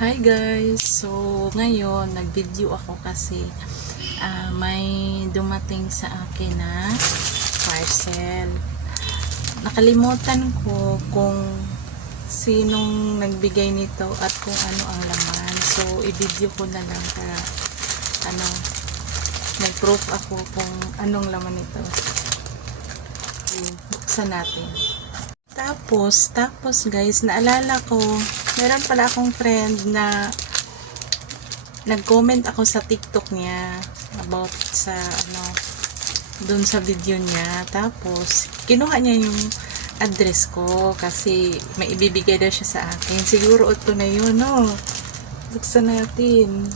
Hi guys! So, ngayon, nag-video ako kasi may dumating sa akin na parcel. Nakalimutan ko kung sinong nagbigay nito at kung ano ang laman. So, i-video ko na lang para mag-proof ako kung anong laman nito. Buksan natin. Tapos guys, naalala ko, meron pala akong friend na nag-comment ako sa TikTok niya about sa dun sa video niya. Tapos kinuha niya yung address ko kasi may ibibigay daw siya sa akin. Siguro ito na yun, no? Buksan natin.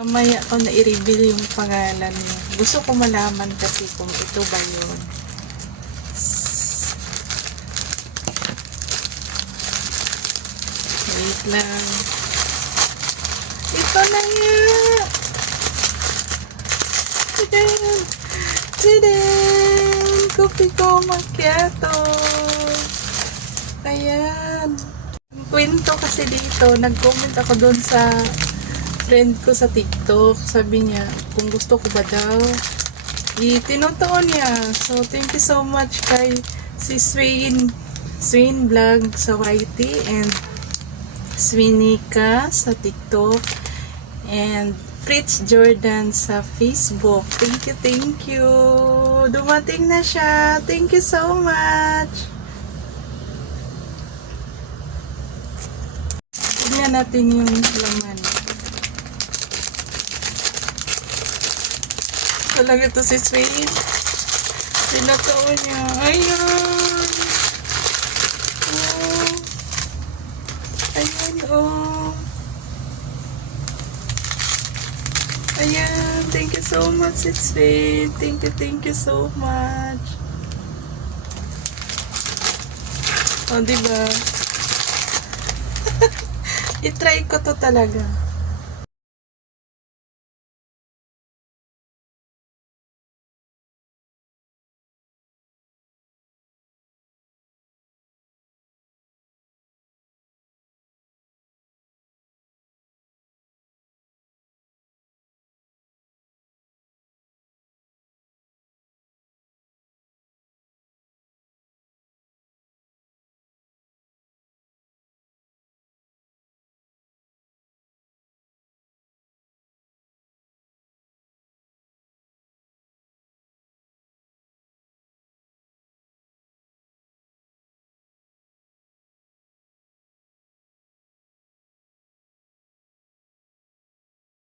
Mamaya ko na i-reveal yung pangalan niya. Gusto ko malaman kasi kung ito ba yun. Wait lang. Ito na nga. Tadaan! Tadaan! Coffee ko macchiato. Ayan. Ang kwento kasi dito, nag-comment ako doon sa friend ko sa TikTok. Sabi niya, kung gusto ko ba daw. Tinutuon niya. So, thank you so much kay si Swain Vlog sa YT and Swinika sa TikTok and Fritz Jordan sa Facebook. Thank you. Dumating na siya. Thank you so much. Tignan natin yung laman. Talaga to si Swain. Pinatao niya. Ayan. Ayan, oh. Ayan, thank you so much, it's sweet. Thank you so much. Oh, diba? I-try ko to talaga.